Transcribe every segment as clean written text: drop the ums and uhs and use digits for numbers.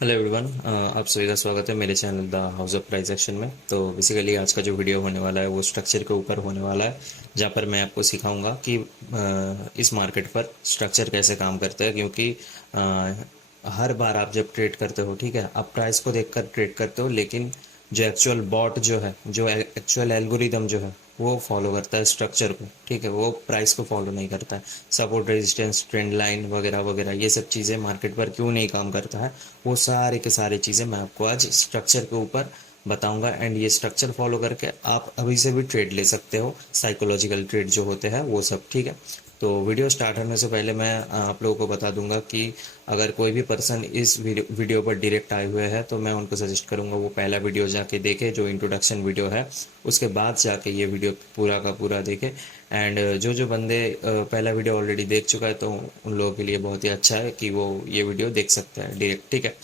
Hello everyone, आप सभी का स्वागत है मेरे channel the house of price action में। तो बेसिकली आज का जो वीडियो होने वाला है वो स्ट्रक्चर के ऊपर होने वाला है, जहाँ पर मैं आपको सिखाऊंगा कि इस मार्केट पर स्ट्रक्चर कैसे काम करता है। क्योंकि हर बार आप जब ट्रेड करते हो, ठीक है, आप प्राइस को देखकर ट्रेड करते हो, लेकिन जो एक्चुअल बॉट जो है, जो एक्चुअल एल्गोरिदम जो है वो फॉलो करता है स्ट्रक्चर को, ठीक है, वो प्राइस को फॉलो नहीं करता है। सपोर्ट रेजिस्टेंस ट्रेंड लाइन वगैरह वगैरह ये सब चीज़ें मार्केट पर क्यों नहीं काम करता है, वो सारे के सारे चीज़ें मैं आपको आज स्ट्रक्चर के ऊपर बताऊंगा। एंड ये स्ट्रक्चर फॉलो करके आप अभी से भी ट्रेड ले सकते हो, साइकोलॉजिकल ट्रेड जो होते हैं वो सब, ठीक है। तो वीडियो स्टार्ट होने से पहले मैं आप लोगों को बता दूंगा कि अगर कोई भी पर्सन इस वीडियो पर डायरेक्ट आए हुए हैं तो मैं उनको सजेस्ट करूंगा वो पहला वीडियो जाके देखे, जो इंट्रोडक्शन वीडियो है, उसके बाद जाके ये वीडियो पूरा का पूरा देखे। एंड जो जो बंदे पहला वीडियो ऑलरेडी देख चुका है तो उन लोगों के लिए बहुत ही अच्छा है कि वो ये वीडियो देख सकते हैं डायरेक्ट, ठीक है।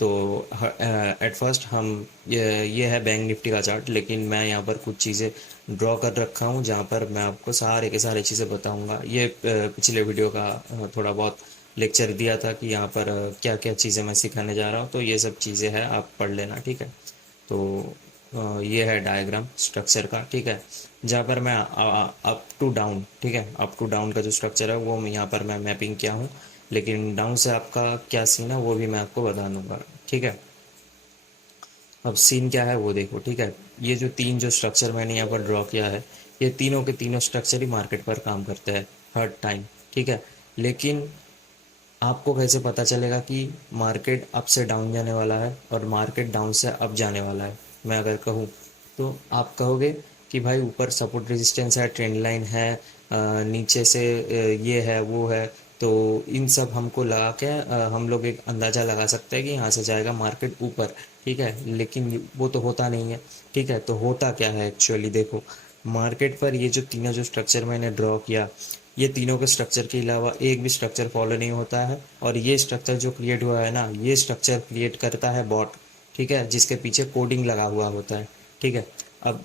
तो एट फर्स्ट हम ये है बैंक निफ्टी का चार्ट, लेकिन मैं यहाँ पर कुछ चीज़ें ड्रॉ कर रखा हूँ जहाँ पर मैं आपको सारे के सारे चीज़ें बताऊँगा। ये पिछले वीडियो का थोड़ा बहुत लेक्चर दिया था कि यहाँ पर क्या क्या चीज़ें मैं सिखाने जा रहा हूँ, तो ये सब चीज़ें हैं, आप पढ़ लेना, ठीक है। तो ये है डायग्राम स्ट्रक्चर का, ठीक है, जहाँ पर मैं अप टू डाउन, ठीक है, अप टू डाउन का जो स्ट्रक्चर है वो यहाँ पर मैं मैपिंग किया हूँ, लेकिन डाउन से आपका क्या सीन है वो भी मैं आपको बता दूंगा, ठीक है। अब सीन क्या है वो देखो, ठीक है। ये जो तीन जो स्ट्रक्चर मैंने यहाँ पर ड्रॉ किया है, ये तीनों के तीनों स्ट्रक्चर ही मार्केट पर काम करते हैं हर टाइम, ठीक है। लेकिन आपको कैसे पता चलेगा कि मार्केट अप से डाउन जाने वाला है और मार्केट डाउन से अप जाने वाला है? मैं अगर कहूँ तो आप कहोगे कि भाई ऊपर सपोर्ट रेजिस्टेंस है, ट्रेंड लाइन है, नीचे से ये है वो है, तो इन सब हमको लगा के हम लोग एक अंदाज़ा लगा सकते हैं कि यहाँ से जाएगा मार्केट ऊपर, ठीक है। लेकिन वो तो होता नहीं है, ठीक है। तो होता क्या है एक्चुअली, देखो मार्केट पर ये जो तीनों जो स्ट्रक्चर मैंने ड्रॉ किया, ये तीनों के स्ट्रक्चर के अलावा एक भी स्ट्रक्चर फॉलो नहीं होता है। और ये स्ट्रक्चर जो क्रिएट हुआ है ना, ये स्ट्रक्चर क्रिएट करता है बॉट, ठीक है, जिसके पीछे कोडिंग लगा हुआ होता है, ठीक है। अब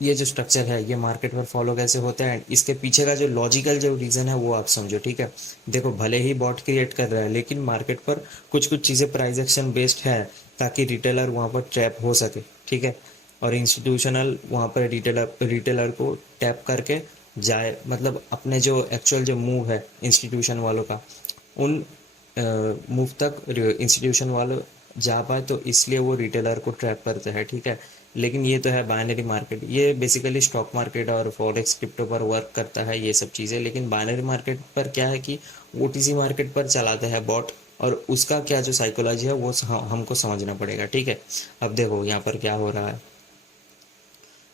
ये जो स्ट्रक्चर है ये मार्केट पर फॉलो कैसे होता है, इसके पीछे का जो लॉजिकल जो रीज़न है वो आप समझो, ठीक है। देखो भले ही बॉट क्रिएट कर रहा है, लेकिन मार्केट पर कुछ कुछ चीज़ें प्राइस एक्शन बेस्ड है, ताकि रिटेलर वहाँ पर ट्रैप हो सके, ठीक है। और इंस्टीट्यूशनल वहाँ पर रिटेलर को टैप करके जाए, मतलब अपने जो एक्चुअल जो मूव है इंस्टीट्यूशन वालों का, उन मूव तक इंस्टीट्यूशन वालों जा पाए, तो इसलिए वो रिटेलर को ट्रैप करते हैं, ठीक है। लेकिन ये तो है बाइनरी मार्केट, ये बेसिकली स्टॉक मार्केट और फॉरेक्स क्रिप्टो पर वर्क करता है ये सब चीज़ें। लेकिन बाइनरी मार्केट पर क्या है कि ओटीसी मार्केट पर चलाते हैं बॉट, और उसका क्या जो साइकोलॉजी है वो हमको समझना पड़ेगा, ठीक है। अब देखो यहाँ पर क्या हो रहा है,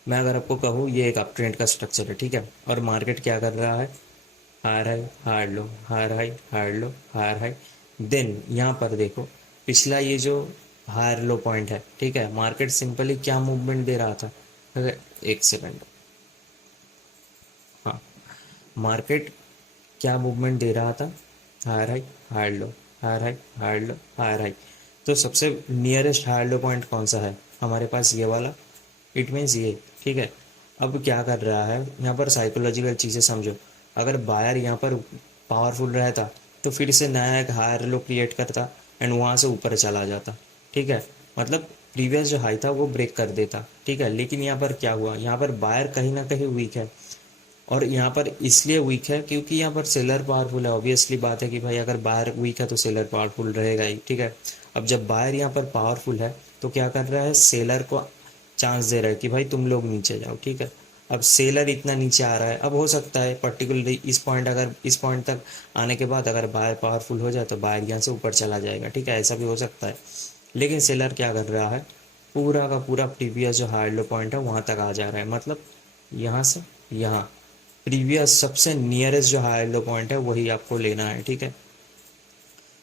मैं अगर आपको कहूँ ये एक अप ट्रेंड का स्ट्रक्चर है, ठीक है, और मार्केट क्या कर रहा है, हार हाई हार लो, हार हाई हार लो, हार हाई। देन यहाँ पर देखो पिछला ये जो हार लो पॉइंट है, ठीक है, मार्केट सिंपली क्या मूवमेंट दे रहा था, अगर एक सेकंड, हाँ, मार्केट क्या मूवमेंट दे रहा था, हार हाई हार लो, हार हाई हार लो, हार हाई। तो सबसे नियरेस्ट हार लो पॉइंट कौन सा है हमारे पास, ये वाला, इट मीन्स ये, ठीक है। अब क्या कर रहा है यहाँ पर, साइकोलॉजिकल चीज़ें समझो। अगर बायर यहाँ पर पावरफुल रहता तो फिर से नया एक हायर लो क्रिएट करता एंड वहाँ से ऊपर चला जाता, ठीक है, मतलब प्रीवियस जो हाई था वो ब्रेक कर देता, ठीक है। लेकिन यहाँ पर क्या हुआ, यहाँ पर बायर कहीं ना कहीं वीक है, और यहाँ पर इसलिए वीक है क्योंकि यहाँ पर सेलर पावरफुल है। ऑब्वियसली बात है कि भाई अगर बायर वीक है तो सेलर पावरफुल रहेगा ही, ठीक है। अब जब बायर यहाँ पर पावरफुल है तो क्या कर रहा है, सेलर को चांस दे रहा है कि भाई तुम लोग नीचे जाओ, ठीक है। अब सेलर इतना नीचे आ रहा है, अब हो सकता है पर्टिकुलरली इस पॉइंट, अगर इस पॉइंट तक आने के बाद अगर बायर पावरफुल हो जाए तो बायर यहाँ से ऊपर चला जाएगा, ठीक है, ऐसा भी हो सकता है। लेकिन सेलर क्या कर रहा है, पूरा का पूरा प्रीवियस जो हाई लो पॉइंट है वहाँ तक आ जा रहा है, मतलब यहाँ से यहाँ प्रीवियस सबसे नियरेस्ट जो हाई लो पॉइंट है वही आपको लेना है, ठीक है।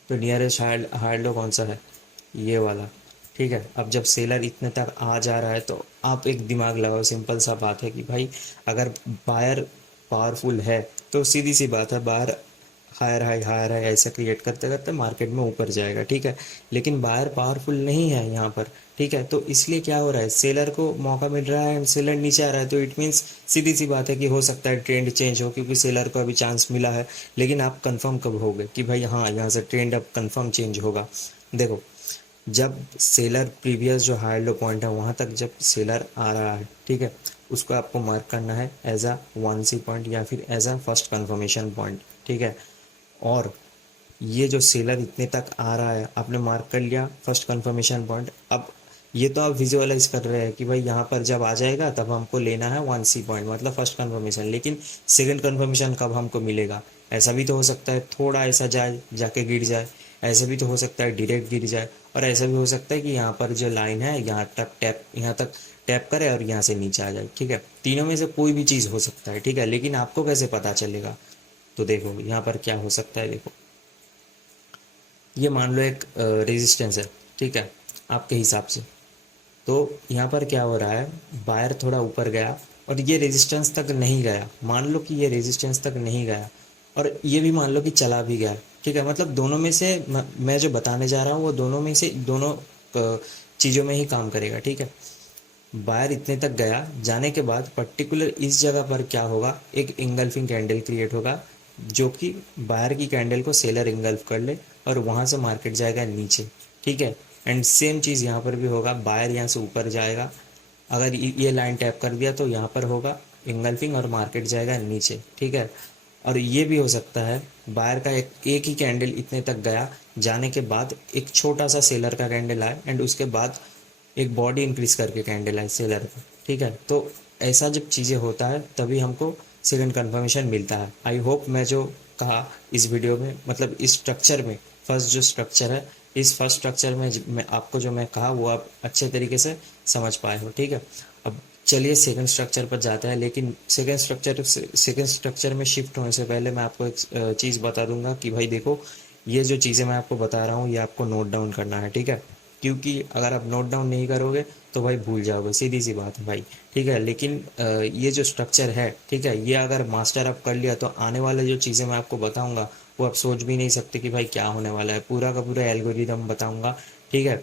तो नियरेस्ट हाई लो कौन सा है, ये वाला, ठीक है। अब जब सेलर इतने तक आ जा रहा है तो आप एक दिमाग लगाओ, सिंपल सा बात है कि भाई अगर बायर पावरफुल है तो सीधी सी बात है, बायर हायर हाई ऐसा क्रिएट करते करते मार्केट में ऊपर जाएगा, ठीक है। लेकिन बायर पावरफुल नहीं है यहाँ पर, ठीक है, तो इसलिए क्या हो रहा है, सेलर को मौका मिल रहा है एंड सेलर नीचे आ रहा है, तो इट मीन्स सीधी सी बात है कि हो सकता है ट्रेंड चेंज हो, क्योंकि सेलर को अभी चांस मिला है। लेकिन आप कंफर्म कब होगे कि भाई हाँ यहाँ से ट्रेंड अब कंफर्म चेंज होगा, देखो जब सेलर प्रीवियस जो हाई लो पॉइंट है वहाँ तक जब सेलर आ रहा है, ठीक है, उसको आपको मार्क करना है एज अ 1C पॉइंट या फिर as a first confirmation point, ठीक है। और ये जो सेलर इतने तक आ रहा है आपने मार्क कर लिया फर्स्ट कंफर्मेशन पॉइंट। अब ये तो आप विजुअलाइज कर रहे हैं कि भाई यहाँ पर जब आ जाएगा तब हमको लेना है 1C पॉइंट मतलब फर्स्ट कंफर्मेशन, लेकिन सेकंड कंफर्मेशन कब हमको मिलेगा? ऐसा भी तो हो सकता है थोड़ा ऐसा जाए जाके गिर जाए, ऐसा भी तो हो सकता है डायरेक्ट गिर जाए, और ऐसा भी हो सकता है कि यहाँ पर जो लाइन है यहाँ तक टैप करे और यहाँ से नीचे आ जाए, ठीक है। तीनों में से कोई भी चीज़ हो सकता है, ठीक है, लेकिन आपको कैसे पता चलेगा? तो देखो यहाँ पर क्या हो सकता है। देखो ये मान लो एक रेजिस्टेंस है, ठीक है, आपके हिसाब से। तो यहाँ पर क्या हो रहा है, बायर थोड़ा ऊपर गया और ये रेजिस्टेंस तक नहीं गया, मान लो कि ये रेजिस्टेंस तक नहीं गया, और ये भी मान लो कि चला भी गया, ठीक है। मतलब दोनों में से मैं जो बताने जा रहा हूँ वो दोनों में से दोनों चीज़ों में ही काम करेगा, ठीक है। बायर इतने तक गया, जाने के बाद पर्टिकुलर इस जगह पर क्या होगा, एक इंगल्फिंग कैंडल क्रिएट होगा जो कि बायर की कैंडल को सेलर इंगल्फ कर ले और वहां से मार्केट जाएगा नीचे, ठीक है। एंड सेम चीज़ यहाँ पर भी होगा, बायर यहाँ से ऊपर जाएगा, अगर ये लाइन टैप कर दिया तो यहाँ पर होगा इंगल्फिंग और मार्केट जाएगा नीचे, ठीक है। और ये भी हो सकता है बायर का एक ही कैंडल इतने तक गया, जाने के बाद एक छोटा सा सेलर का कैंडल आया एंड उसके बाद एक बॉडी इंक्रीज करके कैंडल है सेलर का, ठीक है। तो ऐसा जब चीज़ें होता है तभी हमको सेकंड कंफर्मेशन मिलता है। आई होप मैं जो कहा इस वीडियो में, मतलब इस स्ट्रक्चर में, फर्स्ट जो स्ट्रक्चर है, इस फर्स्ट स्ट्रक्चर में मैं आपको जो मैं कहा वो आप अच्छे तरीके से समझ पाए हो, ठीक है। अब चलिए सेकंड स्ट्रक्चर पर जाता है, लेकिन सेकंड स्ट्रक्चर में शिफ्ट होने से पहले मैं आपको एक चीज़ बता दूंगा कि भाई देखो, ये जो चीज़ें मैं आपको बता रहा हूँ ये आपको नोट डाउन करना है, ठीक है। क्योंकि अगर आप नोट डाउन नहीं करोगे तो भाई भूल जाओगे, सीधी सी बात है भाई, ठीक है। लेकिन ये जो स्ट्रक्चर है, ठीक है, ये अगर मास्टर आप कर लिया तो आने वाले जो चीज़ें मैं आपको बताऊंगा वो आप सोच भी नहीं सकते कि भाई क्या होने वाला है, पूरा का पूरा एल्गोरिदम बताऊंगा, ठीक है।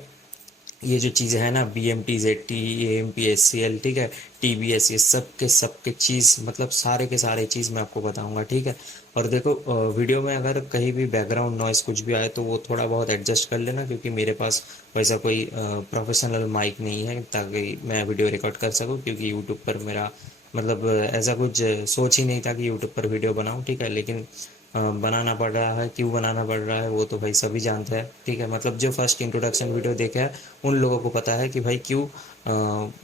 ये जो चीज़ें हैं ना, BMT, ZT, AMP, SCL, ठीक है, TBS, ये सब के चीज़ मतलब सारे के सारे चीज़ मैं आपको बताऊंगा, ठीक है। और देखो वीडियो में अगर कहीं भी बैकग्राउंड नॉइस कुछ भी आए तो वो थोड़ा बहुत एडजस्ट कर लेना, क्योंकि मेरे पास वैसा कोई प्रोफेशनल माइक नहीं है ताकि मैं वीडियो रिकॉर्ड कर सकूँ, क्योंकि यूट्यूब पर मेरा मतलब ऐसा कुछ सोच ही नहीं था कि यूट्यूब पर वीडियो बनाऊँ, ठीक है। लेकिन बनाना पड़ रहा है, क्यों बनाना पड़ रहा है वो तो भाई सभी जानते हैं, ठीक है। मतलब जो फर्स्ट इंट्रोडक्शन वीडियो देखे है उन लोगों को पता है कि भाई क्यों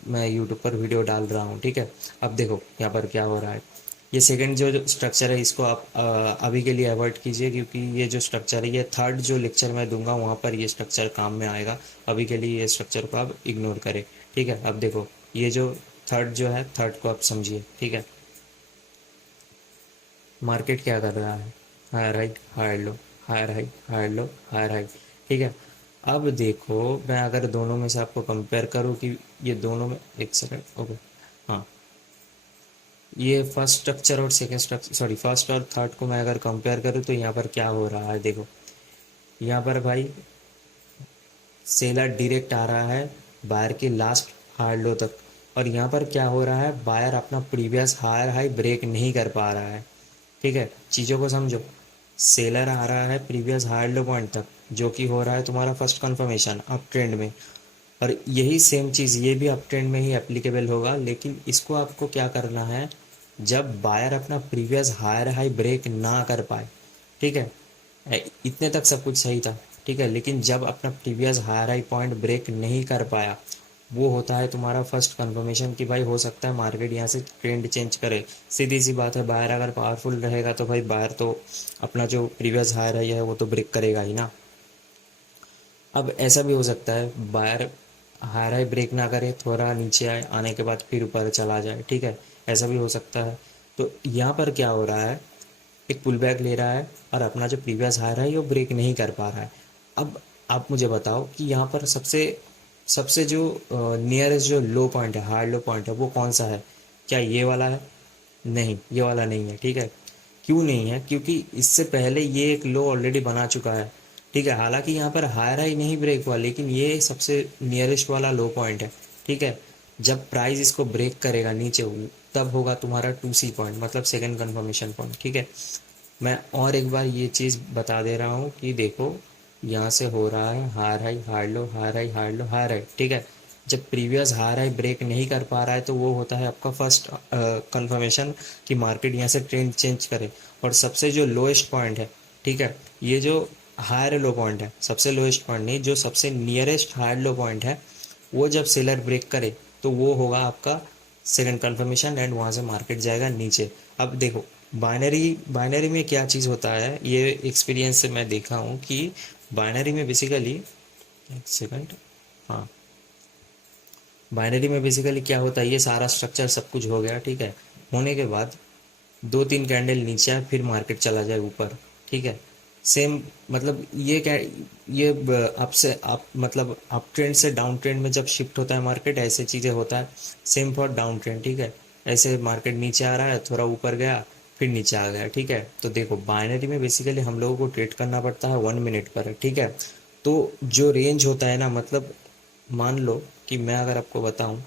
मैं यूट्यूब पर वीडियो डाल रहा हूँ, ठीक है। अब देखो यहाँ पर क्या हो रहा है, ये सेकंड जो स्ट्रक्चर है इसको आप अभी के लिए अवॉइड कीजिए, क्योंकि ये जो स्ट्रक्चर है ये थर्ड जो लेक्चर मैं दूंगा वहाँ पर ये स्ट्रक्चर काम में आएगा। अभी के लिए ये स्ट्रक्चर को आप इग्नोर करें, ठीक है। अब देखो ये जो थर्ड जो है, थर्ड को आप समझिए, ठीक है। मार्केट क्या कर रहा है, higher high higher low, higher high higher low, higher high, ठीक है। अब देखो मैं अगर दोनों में से आपको कंपेयर करूँ कि ये दोनों में, एक सेकंड, ओके, हाँ, ये फर्स्ट स्ट्रक्चर और सेकंड स्ट्रक्चर, सॉरी, फर्स्ट और थर्ड को मैं अगर कंपेयर करूँ तो यहाँ पर क्या हो रहा है, देखो यहाँ पर भाई सेलर डायरेक्ट आ रहा है बायर के लास्ट हायर लो तक, और यहाँ पर क्या हो रहा है, बायर अपना प्रीवियस हायर हाई ब्रेक नहीं कर पा रहा है, ठीक है। चीज़ों को समझो, सेलर आ रहा है प्रीवियस हायर लो पॉइंट तक, जो कि हो रहा है तुम्हारा फर्स्ट कंफर्मेशन अप ट्रेंड में, और यही सेम चीज़ ये भी अप ट्रेंड में ही एप्लीकेबल होगा, लेकिन इसको आपको क्या करना है, जब बायर अपना प्रीवियस हायर हाई ब्रेक ना कर पाए, ठीक है, इतने तक सब कुछ सही था, ठीक है, लेकिन जब अपना previous higher high point break नहीं कर पाया, वो होता है तुम्हारा फर्स्ट कंफर्मेशन कि भाई हो सकता है मार्केट यहाँ से ट्रेंड चेंज करे। सीधी सी बात है, बायर अगर पावरफुल रहेगा तो भाई बायर तो अपना जो प्रीवियस हायर हाई है वो तो ब्रेक करेगा ही ना। अब ऐसा भी हो सकता है बायर हायर हाई ब्रेक ना करे, थोड़ा नीचे आए, आने के बाद फिर ऊपर चला जाए, ठीक है, ऐसा भी हो सकता है। तो यहाँ पर क्या हो रहा है, एक पुल बैक ले रहा है और अपना जो प्रीवियस हायर है वो ब्रेक नहीं कर पा रहा है। अब आप मुझे बताओ कि यहाँ पर सबसे सबसे जो नियरेस्ट जो लो पॉइंट है, हार्ड लो पॉइंट है, वो कौन सा है? क्या ये वाला है? नहीं, ये वाला नहीं है, ठीक है। क्यों नहीं है? क्योंकि इससे पहले ये एक लो ऑलरेडी बना चुका है, ठीक है। हालांकि यहाँ पर हायर हाई नहीं ब्रेक हुआ, लेकिन ये सबसे नियरेस्ट वाला लो पॉइंट है, ठीक है। जब प्राइस इसको ब्रेक करेगा नीचे, तब होगा तुम्हारा 2C पॉइंट, मतलब सेकंड कंफर्मेशन पॉइंट, ठीक है। मैं और एक बार ये चीज़ बता दे रहा हूँ कि देखो, यहाँ से हो रहा है हार हाई हार लो, हार हाई हार लो, हार हाई, ठीक है। जब प्रीवियस हार हाई ब्रेक नहीं कर पा रहा है तो वो होता है आपका फर्स्ट कंफर्मेशन कि मार्केट यहाँ से ट्रेंड चेंज करे। और सबसे जो लोएस्ट पॉइंट है, ठीक है, ये जो हायर लो पॉइंट है, सबसे लोएस्ट पॉइंट नहीं, जो सबसे नियरेस्ट हायर लो पॉइंट है, वो जब सेलर ब्रेक करे तो वो होगा आपका सेकंड कंफर्मेशन, एंड वहाँ से मार्केट जाएगा नीचे। अब देखो बाइनरी बाइनरी में क्या चीज़ होता है, ये एक्सपीरियंस से मैं देखा हूँ कि बाइनरी में बेसिकली, एक सेकंड, हाँ, बाइनरी में बेसिकली क्या होता है, ये सारा स्ट्रक्चर सब कुछ हो गया, ठीक है, होने के बाद दो तीन कैंडल नीचे आए फिर मार्केट चला जाए ऊपर, ठीक है। सेम मतलब ये आपसे आप मतलब अप ट्रेंड से डाउन ट्रेंड में जब शिफ्ट होता है मार्केट, ऐसे चीज़ें होता है। सेम फॉर डाउन ट्रेंड, ठीक है। ऐसे मार्केट नीचे आ रहा है, थोड़ा ऊपर गया, फिर नीचे आ गया, ठीक है। तो देखो बाइनरी में बेसिकली हम लोगों को ट्रेड करना पड़ता है 1 मिनट पर, ठीक है। तो जो रेंज होता है ना, मतलब मान लो कि मैं अगर आपको बताऊं,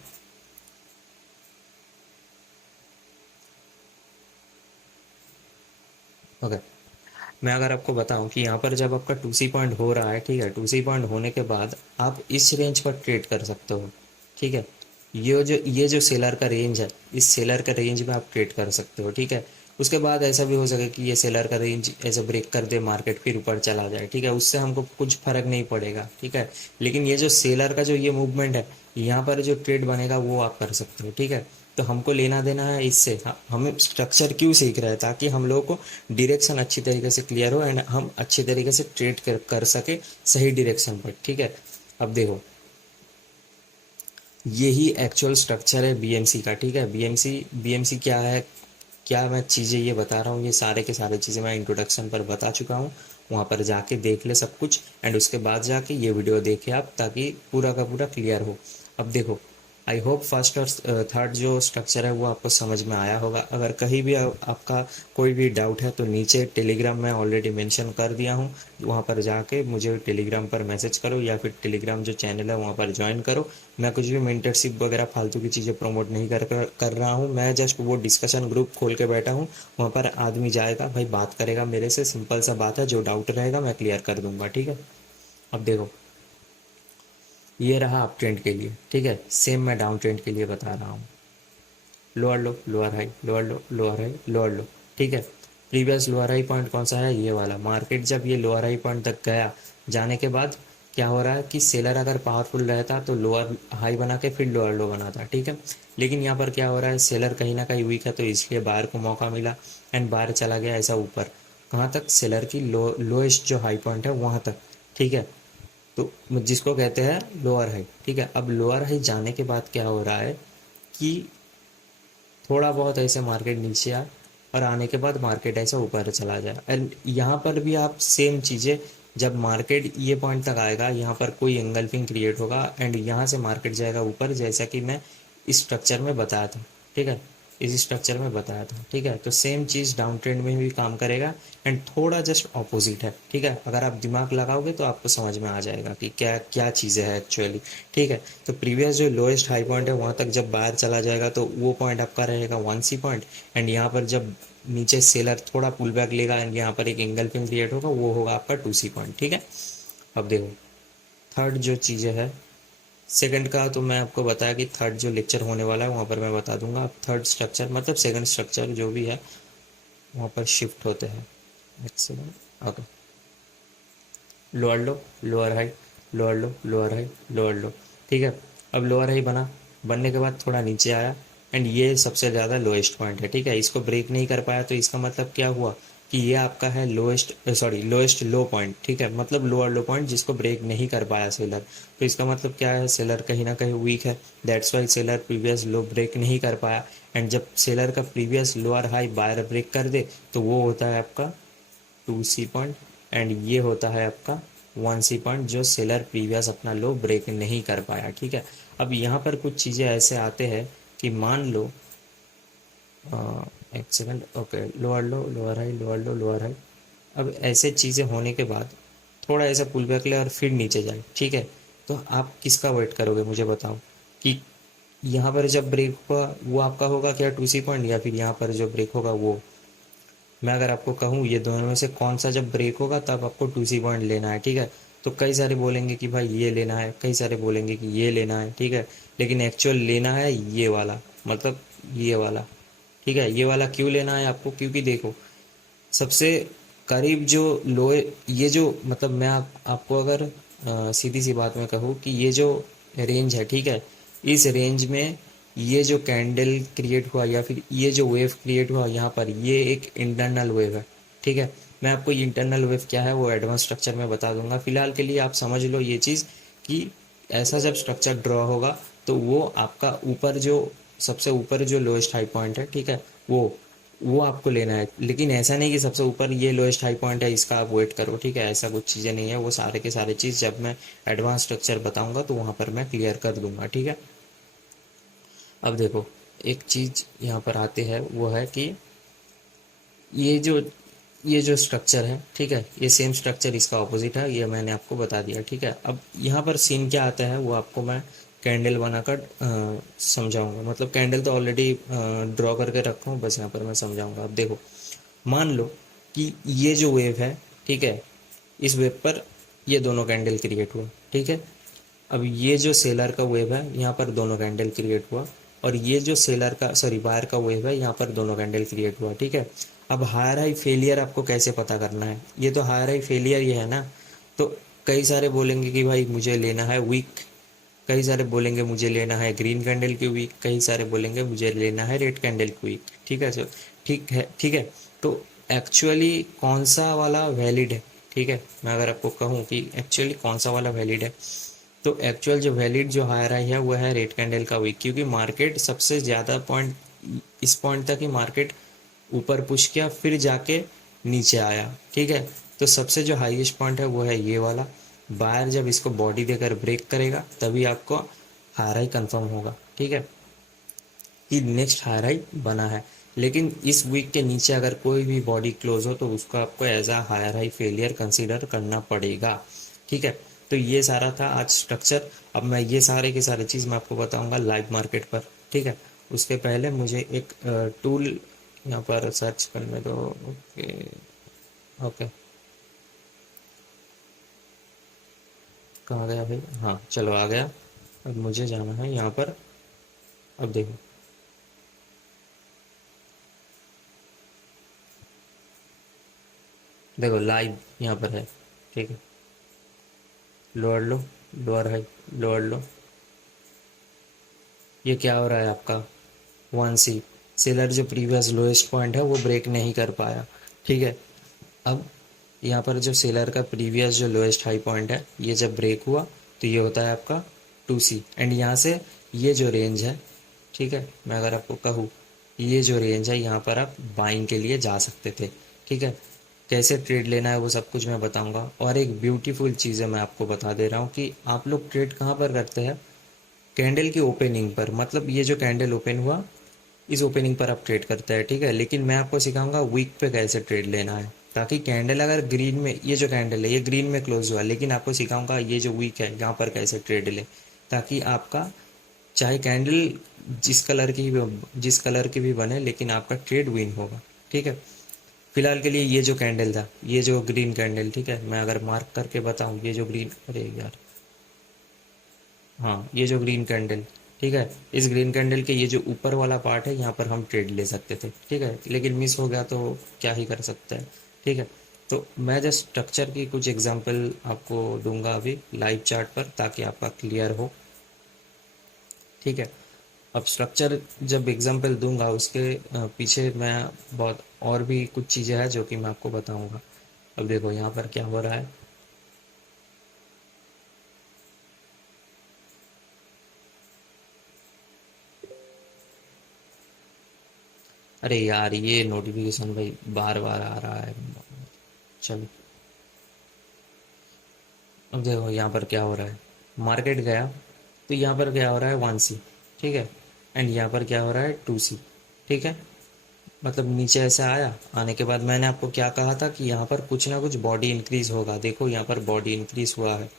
ओके, मैं अगर आपको बताऊं कि यहाँ पर जब आपका 2C पॉइंट हो रहा है, ठीक है, 2C पॉइंट होने के बाद आप इस रेंज पर ट्रेड कर सकते हो, ठीक है। ये जो सेलर का रेंज है, इस सेलर का रेंज में आप ट्रेड कर सकते हो, ठीक है। उसके बाद ऐसा भी हो सके कि ये सेलर का रेंज ऐसे ब्रेक कर दे, मार्केट फिर ऊपर चला जाए, ठीक है, उससे हमको कुछ फर्क नहीं पड़ेगा, ठीक है। लेकिन ये जो सेलर का जो ये मूवमेंट है, यहाँ पर जो ट्रेड बनेगा वो आप कर सकते हो, ठीक है। तो हमको लेना देना है इससे, हमें स्ट्रक्चर क्यों सीख रहे हैं, ताकि हम लोगों को डायरेक्शन अच्छी तरीके से क्लियर हो एंड हम अच्छी तरीके से ट्रेड कर सके सही डायरेक्शन पर, ठीक है। अब देखो यही एक्चुअल स्ट्रक्चर है बीएमसी का, ठीक है। बीएमसी क्या है, क्या मैं चीज़ें ये बता रहा हूँ, ये सारे के सारे चीज़ें मैं इंट्रोडक्शन पर बता चुका हूँ। वहाँ पर जाके देख ले सब कुछ, एंड उसके बाद जाके ये वीडियो देखे आप, ताकि पूरा का पूरा क्लियर हो। अब देखो आई होप फर्स्ट और थर्ड जो स्ट्रक्चर है वो आपको समझ में आया होगा। अगर कहीं भी आपका कोई भी डाउट है तो नीचे टेलीग्राम में ऑलरेडी मेंशन कर दिया हूँ, वहाँ पर जाके मुझे टेलीग्राम पर मैसेज करो, या फिर टेलीग्राम जो चैनल है वहाँ पर ज्वाइन करो। मैं कुछ भी मेंटरशिप वगैरह फालतू की चीज़ें प्रमोट नहीं कर रहा हूँ, मैं जस्ट वो डिस्कशन ग्रुप खोल के बैठा हूँ। वहाँ पर आदमी जाएगा भाई, बात करेगा मेरे से, सिंपल सा बात है, जो डाउट रहेगा मैं क्लियर कर दूंगा, ठीक है। अब देखो ये रहा अप ट्रेंड के लिए, ठीक है। सेम मैं डाउन ट्रेंड के लिए बता रहा हूँ। लोअर लो, लोअर हाई, लोअर लो, लोअर हाई, लोअर लो, ठीक है। प्रीवियस लोअर हाई पॉइंट कौन सा है, ये वाला। मार्केट जब ये लोअर हाई पॉइंट तक गया, जाने के बाद क्या हो रहा है कि सेलर अगर पावरफुल रहता तो लोअर हाई बना के फिर लोअर लो बनाता, ठीक है। लेकिन यहाँ पर क्या हो रहा है, सेलर कहीं ना कहीं वीक है, तो इसलिए बायर को मौका मिला एंड बायर चला गया ऐसा ऊपर, कहाँ तक, सेलर की लोएस्ट जो हाई पॉइंट है वहाँ तक, ठीक है। तो जिसको कहते हैं लोअर हाई, ठीक है। अब लोअर हाई जाने के बाद क्या हो रहा है कि थोड़ा बहुत ऐसे मार्केट नीचे आ, और आने के बाद मार्केट ऐसा ऊपर चला जाए। एंड यहाँ पर भी आप सेम चीज़ें, जब मार्केट ये पॉइंट तक आएगा, यहाँ पर कोई एंगल्फिंग क्रिएट होगा एंड यहाँ से मार्केट जाएगा ऊपर, जैसा कि मैं इस स्ट्रक्चर में बताया था, ठीक है, इस स्ट्रक्चर में बताया था, ठीक है। तो सेम चीज़ डाउन ट्रेंड में भी काम करेगा एंड थोड़ा जस्ट ऑपोजिट है, ठीक है। अगर आप दिमाग लगाओगे तो आपको समझ में आ जाएगा कि क्या क्या चीज़ें हैं एक्चुअली, ठीक है। तो प्रीवियस जो लोएस्ट हाई पॉइंट है वहाँ तक जब बाहर चला जाएगा तो वो पॉइंट आपका रहेगा 1C पॉइंट, एंड यहाँ पर जब नीचे सेलर थोड़ा पुल बैक लेगा एंड यहाँ पर एक एंगल फिन क्रिएट होगा, वो होगा आपका 2C पॉइंट, ठीक है। अब देखो थर्ड जो चीज़ें है, सेकंड का तो मैं आपको बताया कि थर्ड जो लेक्चर होने वाला है वहाँ पर मैं बता दूंगा। अब थर्ड स्ट्रक्चर मतलब सेकंड स्ट्रक्चर जो भी है वहाँ पर शिफ्ट होते हैं। Excellent, okay. लोअर लो, लोअर हाई, लोअर लो, लोअर हाई, लोअर लो, ठीक है। अब लोअर हाई बना, बनने के बाद थोड़ा नीचे आया एंड ये सबसे ज़्यादा लोएस्ट पॉइंट है, ठीक है। इसको ब्रेक नहीं कर पाया तो इसका मतलब क्या हुआ कि ये आपका है लोएस्ट लो पॉइंट, ठीक है, मतलब लोअर लो पॉइंट जिसको ब्रेक नहीं कर पाया सेलर। तो इसका मतलब क्या है, सेलर कहीं ना कहीं वीक है, that's why seller previous low break नहीं कर पाया। एंड जब सेलर का previous lower high buyer break कर दे तो वो होता है आपका 2C पॉइंट, एंड ये होता है आपका 1C पॉइंट, जो सेलर प्रीवियस अपना लो ब्रेक नहीं कर पाया, ठीक है। अब यहाँ पर कुछ चीज़ें ऐसे आते हैं कि मान लो, एक सेकंड, ओके, लोअर लो, लोअर हाई, लोअर लो, लोअर हाई। अब ऐसे चीज़ें होने के बाद थोड़ा ऐसा पुल बैक ले और फिर नीचे जाए, ठीक है। तो आप किसका वेट करोगे मुझे बताओ, कि यहाँ पर जब ब्रेक हुआ वो आपका होगा क्या 2C पॉइंट, या फिर यहाँ पर जो ब्रेक होगा वो। मैं अगर आपको कहूँ ये दोनों में से कौन सा जब ब्रेक होगा तब आपको 2C पॉइंट लेना है, ठीक है। तो कई सारे बोलेंगे कि भाई ये लेना है, कई सारे बोलेंगे कि ये लेना है, ठीक है, लेकिन एक्चुअल लेना है ये वाला, मतलब ये वाला, ठीक है। ये वाला क्यों लेना है आपको, क्योंकि देखो सबसे करीब जो लो, ये जो मतलब मैं आपको अगर सीधी सी बात में कहूँ कि ये जो रेंज है, ठीक है, इस रेंज में ये जो कैंडल क्रिएट हुआ या फिर ये जो वेव क्रिएट हुआ यहाँ पर, ये एक इंटरनल वेव है, ठीक है। मैं आपको इंटरनल वेव क्या है वो एडवांस स्ट्रक्चर में बता दूंगा। फिलहाल के लिए आप समझ लो ये चीज़ कि ऐसा जब स्ट्रक्चर ड्रॉ होगा तो वो आपका ऊपर जो सबसे ऊपर जो लोएस्ट हाई पॉइंट है, ठीक है, वो आपको लेना है। लेकिन ऐसा नहीं कि सबसे ऊपर ये लोएस्ट हाई पॉइंट है इसका आप वेट करो, ठीक है, ऐसा कुछ चीज़ें नहीं है। वो सारे के सारे चीज़ जब मैं एडवांस स्ट्रक्चर बताऊंगा तो वहाँ पर मैं क्लियर कर दूंगा, ठीक है। अब देखो एक चीज़ यहाँ पर आते हैं वो है कि ये जो ये जो स्ट्रक्चर है, ठीक है, ये सेम स्ट्रक्चर इसका ऑपोजिट है, ये मैंने आपको बता दिया, ठीक है। अब यहाँ पर सीन क्या आता है वो आपको मैं कैंडल बनाकर समझाऊंगा। मतलब कैंडल तो ऑलरेडी ड्रॉ करके रखा हूँ, बस यहाँ पर मैं समझाऊंगा। अब देखो मान लो कि ये जो वेव है, ठीक है, इस वेव पर ये दोनों कैंडल क्रिएट हुआ, ठीक है। अब ये जो सेलर का वेव है यहाँ पर दोनों कैंडल क्रिएट हुआ, और ये जो सेलर का सॉरी बायर का वेव है यहाँ पर दोनों कैंडल क्रिएट हुआ, ठीक है। अब हायर हाई फेलियर आपको कैसे पता करना है, ये तो हायर हाई फेलियर ये है ना। तो कई सारे बोलेंगे कि भाई मुझे लेना है वीक, कई सारे बोलेंगे मुझे लेना है ग्रीन कैंडल की वीक, कई सारे बोलेंगे मुझे लेना है रेड कैंडल की वीक, ठीक है सर, ठीक है, ठीक है। तो एक्चुअली कौन सा वाला वैलिड है, ठीक है, मैं अगर आपको कहूँ कि एक्चुअली कौन सा वाला वैलिड है, तो एक्चुअल जो वैलिड जो हायर आई है वो है रेड कैंडल का वीक, क्योंकि मार्केट सबसे ज़्यादा पॉइंट इस पॉइंट तक ही मार्केट ऊपर पुश किया फिर जाके नीचे आया, ठीक है। तो सबसे जो हाईएस्ट पॉइंट है वो है ये वाला। बायर जब इसको बॉडी देकर ब्रेक करेगा तभी आपको हायर हाई कंफर्म होगा, ठीक है, कि नेक्स्ट हायर हाई बना है। लेकिन इस वीक के नीचे अगर कोई भी बॉडी क्लोज हो तो उसको आपको as a higher high failure consider करना पड़ेगा, ठीक है। तो ये सारा था आज स्ट्रक्चर। अब मैं ये सारे के सारे चीज़ मैं आपको बताऊंगा लाइव मार्केट पर, ठीक है। उसके पहले मुझे एक टूल यहाँ पर सर्च करने दो। ओके, ओके, कहाँ गया भाई, हाँ चलो आ गया। अब मुझे जाना है यहाँ पर। अब देखो देखो लाइव यहाँ पर है, ठीक है, लोअर लो, लोअर हाई, लोअर लो, ये क्या हो रहा है आपका 1C। सेलर जो प्रीवियस लोएस्ट पॉइंट है वो ब्रेक नहीं कर पाया, ठीक है। अब यहाँ पर जो सेलर का प्रीवियस जो लोएस्ट हाई पॉइंट है ये जब ब्रेक हुआ तो ये होता है आपका 2C, एंड यहाँ से ये जो रेंज है, ठीक है, मैं अगर आपको कहूँ ये जो रेंज है यहाँ पर आप बाइंग के लिए जा सकते थे, ठीक है। कैसे ट्रेड लेना है वो सब कुछ मैं बताऊंगा। और एक ब्यूटीफुल चीज़ है मैं आपको बता दे रहा हूँ कि आप लोग ट्रेड कहाँ पर करते हैं, कैंडल की ओपनिंग पर। मतलब ये जो कैंडल ओपन हुआ इस ओपनिंग पर आप ट्रेड करते हैं, ठीक है। लेकिन मैं आपको सिखाऊंगा वीक पे कैसे ट्रेड लेना है, ताकि कैंडल अगर ग्रीन में, ये जो कैंडल है ये ग्रीन में क्लोज हुआ, लेकिन आपको सिखाऊंगा ये जो वीक है यहाँ पर कैसे ट्रेड ले, ताकि आपका चाहे कैंडल जिस कलर की भी बने लेकिन आपका ट्रेड विन होगा, ठीक है। फिलहाल के लिए ये जो कैंडल था, ये जो ग्रीन कैंडल, ठीक है, मैं अगर मार्क करके बताऊं ये जो ग्रीन, अरे यार, हाँ ये जो ग्रीन कैंडल, ठीक है, इस ग्रीन कैंडल के ये जो ऊपर वाला पार्ट है यहाँ पर हम ट्रेड ले सकते थे, ठीक है, लेकिन मिस हो गया तो क्या ही कर सकते हैं, ठीक है। तो मैं जस्ट स्ट्रक्चर की कुछ एग्जांपल आपको दूंगा अभी लाइव चार्ट पर ताकि आपका क्लियर हो, ठीक है। अब स्ट्रक्चर जब एग्जांपल दूंगा उसके पीछे मैं बहुत और भी कुछ चीज़ें हैं जो कि मैं आपको बताऊंगा। अब देखो यहाँ पर क्या हो रहा है, अरे यार ये नोटिफिकेशन भाई बार बार आ रहा है। चलो अब देखो यहाँ पर क्या हो रहा है, मार्केट गया तो यहाँ पर क्या हो रहा है 1C, ठीक है, एंड यहाँ पर क्या हो रहा है 2C, ठीक है। मतलब नीचे ऐसा आया, आने के बाद मैंने आपको क्या कहा था कि यहाँ पर कुछ ना कुछ बॉडी इंक्रीज होगा। देखो यहाँ पर बॉडी इंक्रीज हुआ है,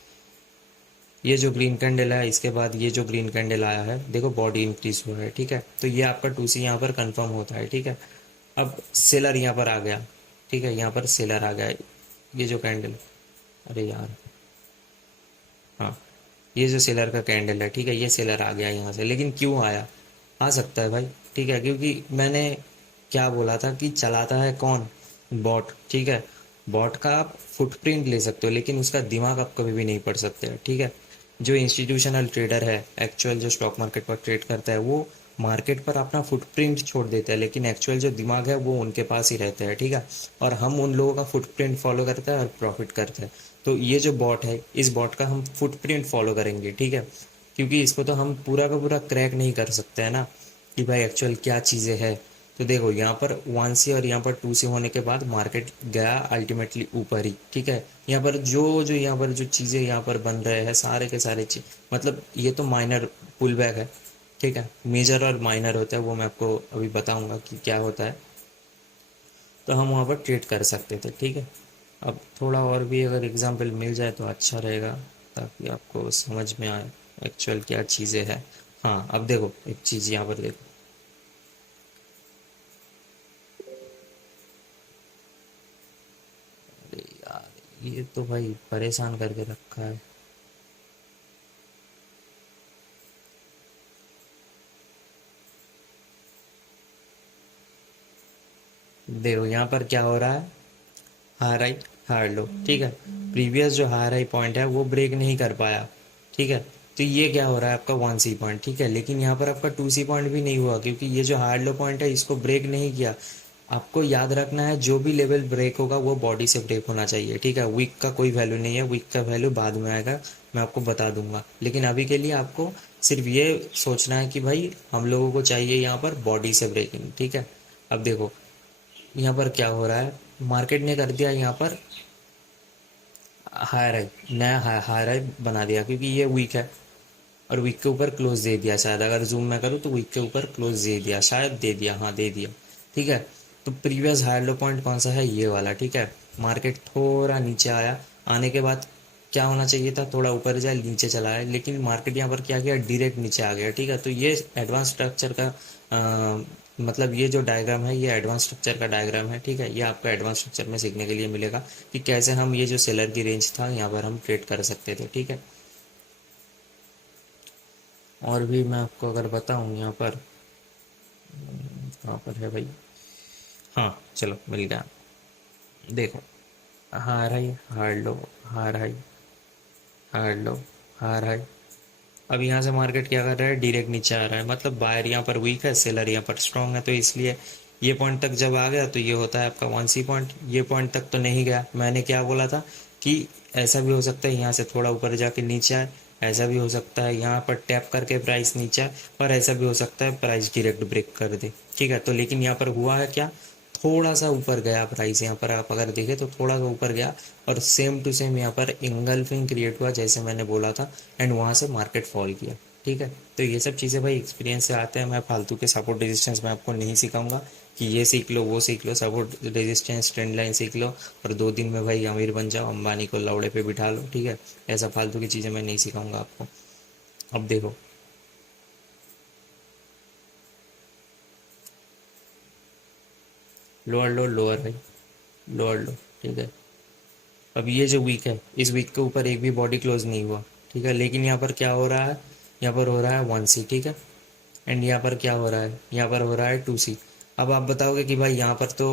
ये जो ग्रीन कैंडल है इसके बाद ये जो ग्रीन कैंडल आया है देखो बॉडी इंक्रीज हुआ है, ठीक है। तो ये आपका 2C यहाँ पर कंफर्म होता है, ठीक है। अब सेलर यहाँ पर आ गया, ठीक है, यहाँ पर सेलर आ गया, ये जो कैंडल, अरे यार हाँ, ये जो सेलर का कैंडल है, ठीक है, ये सेलर आ गया यहाँ से, लेकिन क्यों आया? आ सकता है भाई, ठीक है, क्योंकि मैंने क्या बोला था कि चलाता है कौन? बॉट, ठीक है। बॉट का आप फुटप्रिंट ले सकते हो, लेकिन उसका दिमाग आप कभी भी नहीं पढ़ सकते, ठीक है। जो इंस्टीट्यूशनल ट्रेडर है, एक्चुअल जो स्टॉक मार्केट पर ट्रेड करता है, वो मार्केट पर अपना फुटप्रिंट छोड़ देता है, लेकिन एक्चुअल जो दिमाग है वो उनके पास ही रहता है, ठीक है। और हम उन लोगों का फुटप्रिंट फॉलो करते हैं और प्रॉफिट करते हैं। तो ये जो बॉट है, इस बॉट का हम फुटप्रिंट फॉलो करेंगे, ठीक है, क्योंकि इसको तो हम पूरा का पूरा क्रैक नहीं कर सकते हैं ना, कि भाई एक्चुअल क्या चीज़ें हैं। तो देखो यहाँ पर 1C और यहाँ पर 2C होने के बाद मार्केट गया अल्टीमेटली ऊपर ही, ठीक है। यहाँ पर जो यहाँ पर जो चीज़ें यहाँ पर बन रहे हैं, सारे के सारे चीज, मतलब ये तो माइनर पुल बैक है, ठीक है। मेजर और माइनर होता है, वो मैं आपको अभी बताऊंगा कि क्या होता है। तो हम वहाँ पर ट्रेड कर सकते थे, ठीक है। अब थोड़ा और भी अगर एग्जांपल मिल जाए तो अच्छा रहेगा, ताकि आपको समझ में आए एक्चुअल क्या चीज़ें हैं। हाँ, अब देखो एक चीज़ यहाँ पर देखो। अरे यार, ये तो भाई परेशान करके रखा है। देखो यहाँ पर क्या हो रहा है, हार हाई, हार लो, ठीक है। प्रीवियस जो हार हाई पॉइंट है वो ब्रेक नहीं कर पाया, ठीक है। तो ये क्या हो रहा है आपका 1C पॉइंट, ठीक है, लेकिन यहाँ पर आपका 2C पॉइंट भी नहीं हुआ, क्योंकि ये जो हार्ड लो पॉइंट है इसको ब्रेक नहीं किया। आपको याद रखना है, जो भी लेवल ब्रेक होगा वो बॉडी से ब्रेक होना चाहिए, ठीक है। वीक का कोई वैल्यू नहीं है, वीक का वैल्यू बाद में आएगा, मैं आपको बता दूंगा। लेकिन अभी के लिए आपको सिर्फ ये सोचना है कि भाई हम लोगों को चाहिए यहाँ पर बॉडी से ब्रेकिंग, ठीक है। अब देखो यहाँ पर क्या हो रहा है, मार्केट ने कर दिया यहाँ पर हायर हाई, नया हायर हाई बना दिया, क्योंकि ये वीक है और वीक के ऊपर क्लोज दे दिया शायद, अगर जूम में करूँ तो वीक के ऊपर क्लोज दे दिया, शायद दे दिया, हाँ दे दिया, ठीक है। तो प्रीवियस हायर लो पॉइंट कौन सा है, ये वाला, ठीक है। मार्केट थोड़ा नीचे आया, आने के बाद क्या होना चाहिए था, थोड़ा ऊपर जाए, नीचे चला है, लेकिन मार्केट यहाँ पर क्या किया, डायरेक्ट नीचे आ गया, ठीक है। तो ये एडवांस स्ट्रक्चर का मतलब ये जो डायग्राम है ये एडवांस स्ट्रक्चर का डायग्राम है, ठीक है। ये आपको एडवांस स्ट्रक्चर में सीखने के लिए मिलेगा कि कैसे हम ये जो सेलर की रेंज था यहाँ पर हम ट्रेड कर सकते थे, ठीक है। और भी मैं आपको अगर बताऊँ यहाँ पर, कहाँ पर है भाई, हाँ चलो मिल गया। देखो, हार हाई, हार लो, हार हाई, हार लो, हार हाई। अब यहाँ से मार्केट क्या कर रहा है, डायरेक्ट नीचे आ रहा है, मतलब बायर यहाँ पर वीक है, सेलर यहाँ पर स्ट्रांग है, तो इसलिए ये पॉइंट तक जब आ गया तो ये होता है आपका 1C पॉइंट। ये पॉइंट तक तो नहीं गया, मैंने क्या बोला था कि ऐसा भी हो सकता है यहाँ से थोड़ा ऊपर जाके नीचे आए, ऐसा भी हो सकता है यहाँ पर टैप करके प्राइस नीचे आए, और ऐसा भी हो सकता है प्राइस डायरेक्ट ब्रेक कर दे, ठीक है। तो लेकिन यहाँ पर हुआ है क्या, थोड़ा सा ऊपर गया प्राइस, यहाँ पर आप अगर देखें तो थोड़ा सा ऊपर गया, और सेम टू सेम यहाँ पर इंगल्फिंग क्रिएट हुआ जैसे मैंने बोला था, एंड वहाँ से मार्केट फॉल किया, ठीक है। तो ये सब चीज़ें भाई एक्सपीरियंस से आते हैं, मैं फालतू के सपोर्ट रेजिस्टेंस में आपको नहीं सिखाऊंगा कि ये सीख लो वो सीख लो, सपोर्ट रेजिस्टेंस ट्रेंड लाइन सीख लो और 2 दिन में भाई अमीर बन जाओ, अंबानी को लौड़े पे बिठा लो, ठीक है। ऐसा फालतू की चीज़ें मैं नहीं सिखाऊंगा आपको। अब देखो, लोअर लो, लोअर भाई, लोअर लो, ठीक है। अब ये जो वीक है, इस वीक के ऊपर एक भी बॉडी क्लोज नहीं हुआ, ठीक है, लेकिन यहाँ पर क्या हो रहा है, यहाँ पर हो रहा है 1C, ठीक है। एंड यहाँ पर क्या हो रहा है, यहाँ पर हो रहा है 2C। अब आप बताओगे कि भाई यहाँ पर तो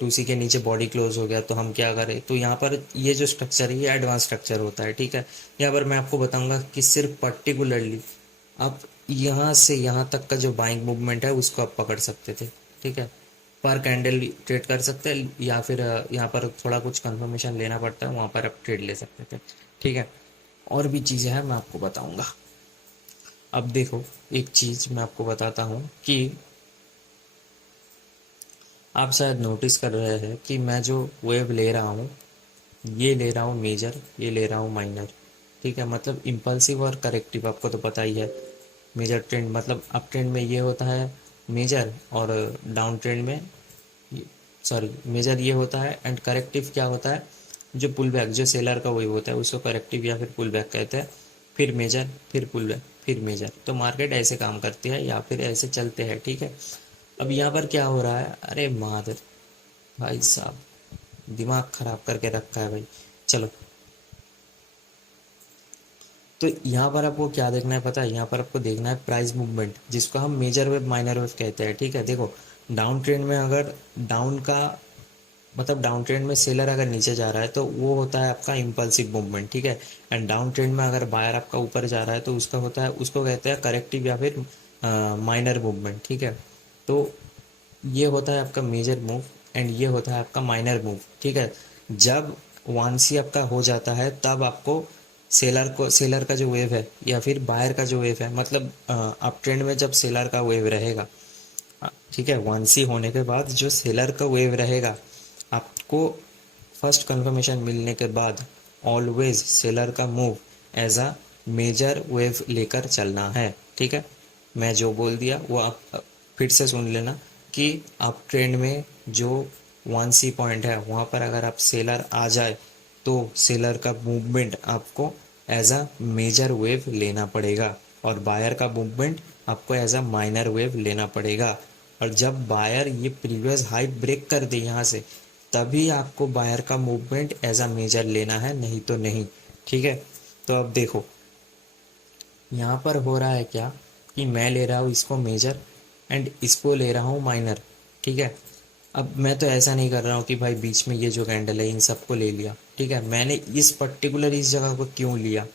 2C के नीचे बॉडी क्लोज हो गया, तो हम क्या करें। तो यहाँ पर ये जो स्ट्रक्चर है ये एडवांस स्ट्रक्चर होता है, ठीक है। यहाँ पर मैं आपको बताऊंगा कि सिर्फ पर्टिकुलरली आप यहाँ से यहाँ तक का जो बाइंग मूवमेंट है उसको आप पकड़ सकते थे, ठीक है। पर कैंडल ट्रेड कर सकते हैं, या फिर यहाँ पर थोड़ा कुछ कंफर्मेशन लेना पड़ता है, वहाँ पर आप ट्रेड ले सकते थे, ठीक है। और भी चीज़ें हैं मैं आपको बताऊंगा। अब देखो, एक चीज़ मैं आपको बताता हूँ कि आप शायद नोटिस कर रहे हैं कि मैं जो वेव ले रहा हूँ, ये ले रहा हूँ मेजर, ये ले रहा हूँ माइनर, ठीक है। मतलब इम्पल्सिव और करेक्टिव आपको तो पता ही है। मेजर ट्रेंड मतलब अप ट्रेंड में ये होता है मेजर, और डाउन ट्रेंड में, सॉरी, मेजर ये होता है, एंड करेक्टिव क्या होता है, जो पुल बैक, जो सेलर का वही होता है, उसको करेक्टिव या फिर पुल बैक कहते हैं। फिर मेजर, फिर पुल बैक, फिर मेजर। तो मार्केट ऐसे काम करती है या फिर ऐसे चलते हैं, ठीक है। अब यहाँ पर क्या हो रहा है, अरे माधर भाई साहब, दिमाग खराब करके रखा है भाई। चलो, तो यहाँ पर आपको क्या देखना है पता है, यहाँ पर आपको देखना है प्राइस मूवमेंट, जिसको हम मेजर वेव माइनर वेव कहते हैं। ठीक है, देखो डाउन ट्रेंड में अगर डाउन का मतलब डाउन ट्रेंड में सेलर अगर नीचे जा रहा है तो वो होता है आपका इम्पल्सिव मूवमेंट। ठीक है, एंड डाउन ट्रेंड में अगर बायर आपका ऊपर जा रहा है तो उसका होता है, उसको कहते हैं करेक्टिव या फिर माइनर मूवमेंट। ठीक है, तो ये होता है आपका मेजर मूव एंड ये होता है आपका माइनर मूव। ठीक है, जब वांसी आपका हो जाता है तब आपको सेलर का जो वेव है या फिर बायर का जो वेव है, मतलब अप ट्रेंड में जब सेलर का वेव रहेगा, ठीक है, वांसी होने के बाद जो सेलर का वेव रहेगा, आपको फर्स्ट कंफर्मेशन मिलने के बाद ऑलवेज सेलर का move as a major wave लेकर चलना है। ठीक है, मैं जो बोल दिया वो आप फिर से सुन लेना कि आप ट्रेंड में जो 1C पॉइंट है वहाँ पर अगर आप सेलर आ जाए तो सेलर का मूवमेंट आपको एज अ मेजर वेव लेना पड़ेगा और बायर का मूवमेंट आपको एज अ माइनर वेव लेना पड़ेगा। और जब बायर ये प्रीवियस हाई ब्रेक कर दे यहाँ से, तभी आपको बायर का मूवमेंट एज अ मेजर लेना है, नहीं तो नहीं। ठीक है, तो अब देखो यहाँ पर हो रहा है क्या कि मैं ले रहा हूँ इसको मेजर एंड इसको ले रहा हूँ माइनर। ठीक है, अब मैं तो ऐसा नहीं कर रहा हूँ कि भाई बीच में ये जो कैंडल है इन सबको ले लिया। ठीक है, मैंने इस पर्टिकुलर इस जगह को क्यों लिया,